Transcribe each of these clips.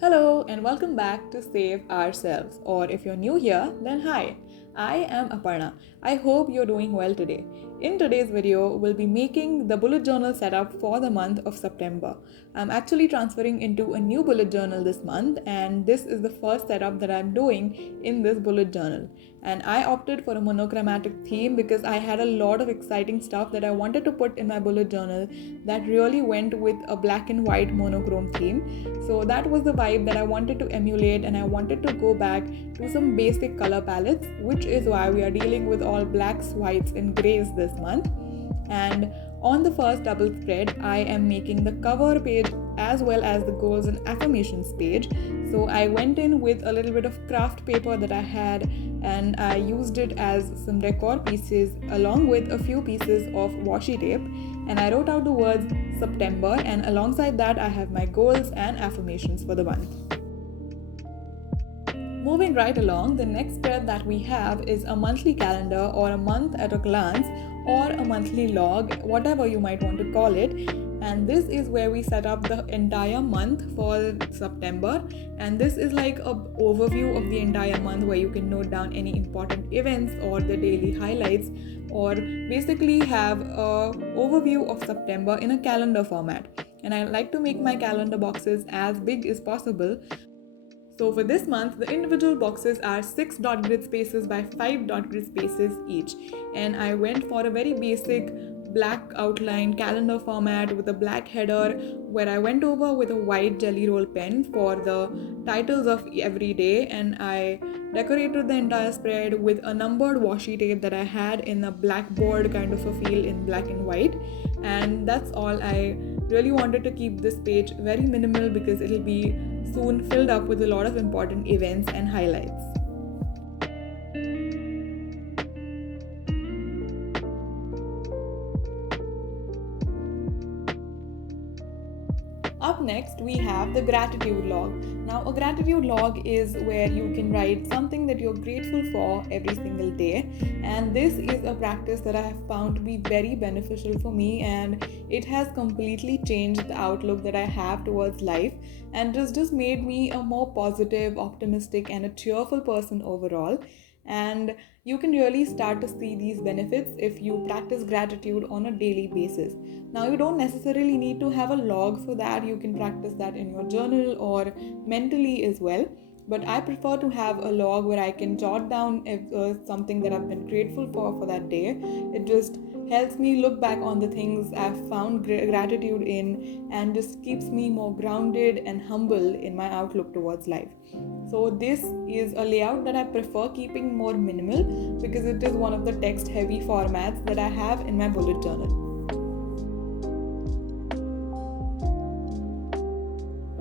Hello and welcome back to Save Ourselves, or if you're new here, then hi. I am Aparna. I hope you're doing well today. In today's video, we'll be making the bullet journal setup for the month of September. I'm actually transferring into a new bullet journal this month, and this is the first setup that I'm doing in this bullet journal. And I opted for a monochromatic theme because I had a lot of exciting stuff that I wanted to put in my bullet journal that really went with a black and white monochrome theme. So that was the vibe that I wanted to emulate, and I wanted to go back to some basic color palettes, which is why we are dealing with all blacks, whites, and grays this month. And on the first double spread, I am making the cover page as well as the goals and affirmations page. So I went in with a little bit of craft paper that I had, and I used it as some decor pieces along with a few pieces of washi tape, and I wrote out the words September, and alongside that I have my goals and affirmations for the month. Moving right along, the next spread that we have is a monthly calendar or a month at a glance or a monthly log, whatever you might want to call it. And this is where we set up the entire month for September. And this is like an overview of the entire month where you can note down any important events or the daily highlights, or basically have an overview of September in a calendar format. And I like to make my calendar boxes as big as possible. So for this month, the individual boxes are 6 dot grid spaces by 5 dot grid spaces each. And I went for a very basic black outline calendar format with a black header, where I went over with a white jelly roll pen for the titles of every day, and I decorated the entire spread with a numbered washi tape that I had in a blackboard kind of a feel in black and white. And that's all. I really wanted to keep this page very minimal because it'll be soon filled up with a lot of important events and highlights. Up next, we have the gratitude log. Now, a gratitude log is where you can write something that you're grateful for every single day. And this is a practice that I have found to be very beneficial for me, and it has completely changed the outlook that I have towards life, and just made me a more positive, optimistic, and a cheerful person overall. And you can really start to see these benefits if you practice gratitude on a daily basis. Now, you don't necessarily need to have a log for that. You can practice that in your journal or mentally as well. But I prefer to have a log where I can jot down something that I've been grateful for that day. It just helps me look back on the things I've found gratitude in, and just keeps me more grounded and humble in my outlook towards life. So this is a layout that I prefer keeping more minimal because it is one of the text heavy formats that I have in my bullet journal.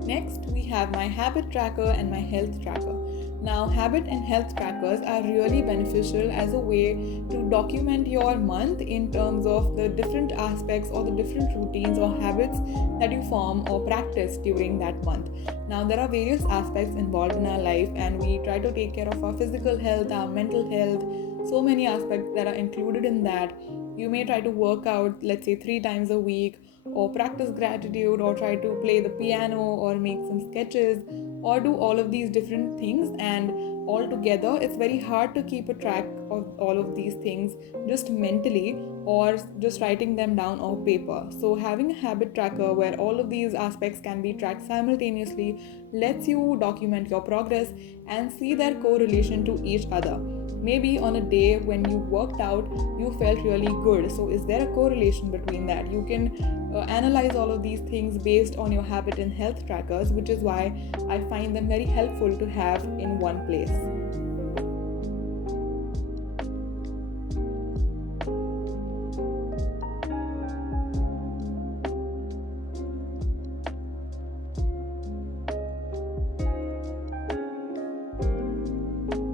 Next, we have my habit tracker and my health tracker. Now, habit and health trackers are really beneficial as a way to document your month in terms of the different aspects or the different routines or habits that you form or practice during that month. Now, there are various aspects involved in our life, and we try to take care of our physical health, our mental health, so many aspects that are included in that. You may try to work out, let's say, 3 times a week, or practice gratitude, or try to play the piano, or make some sketches, or do all of these different things. And all together, it's very hard to keep a track of all of these things just mentally or just writing them down on paper. So having a habit tracker where all of these aspects can be tracked simultaneously lets you document your progress and see their correlation to each other. Maybe on a day when you worked out, you felt really good. So is there a correlation between that? You can analyze all of these things based on your habit and health trackers, which is why I find them very helpful to have in one place.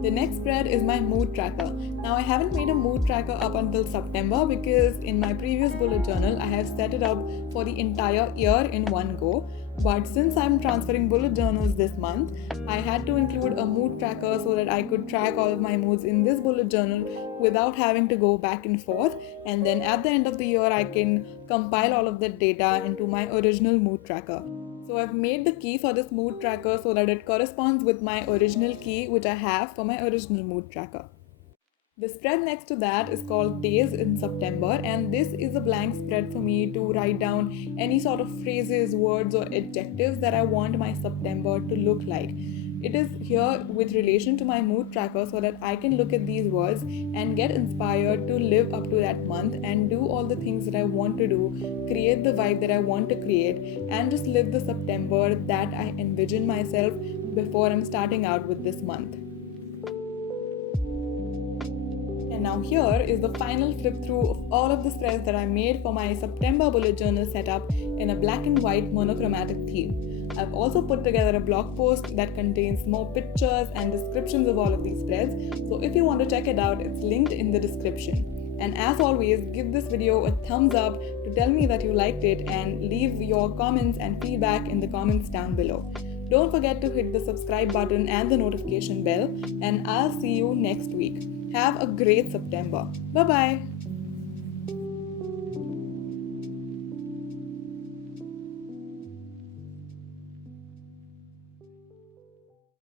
The next spread is my mood tracker. Now, I haven't made a mood tracker up until September because in my previous bullet journal, I have set it up for the entire year in one go. But since I'm transferring bullet journals this month, I had to include a mood tracker so that I could track all of my moods in this bullet journal without having to go back and forth. And then at the end of the year, I can compile all of that data into my original mood tracker. So I've made the key for this mood tracker so that it corresponds with my original key which I have for my original mood tracker. The spread next to that is called Days in September, and this is a blank spread for me to write down any sort of phrases, words, or adjectives that I want my September to look like. It is here with relation to my mood tracker so that I can look at these words and get inspired to live up to that month and do all the things that I want to do, create the vibe that I want to create, and just live the September that I envision myself before I'm starting out with this month. And now here is the final flip through of all of the spreads that I made for my September bullet journal setup in a black and white monochromatic theme. I've also put together a blog post that contains more pictures and descriptions of all of these spreads, so if you want to check it out, it's linked in the description. And as always, give this video a thumbs up to tell me that you liked it and leave your comments and feedback in the comments down below. Don't forget to hit the subscribe button and the notification bell, and I'll see you next week. Have a great September. Bye bye.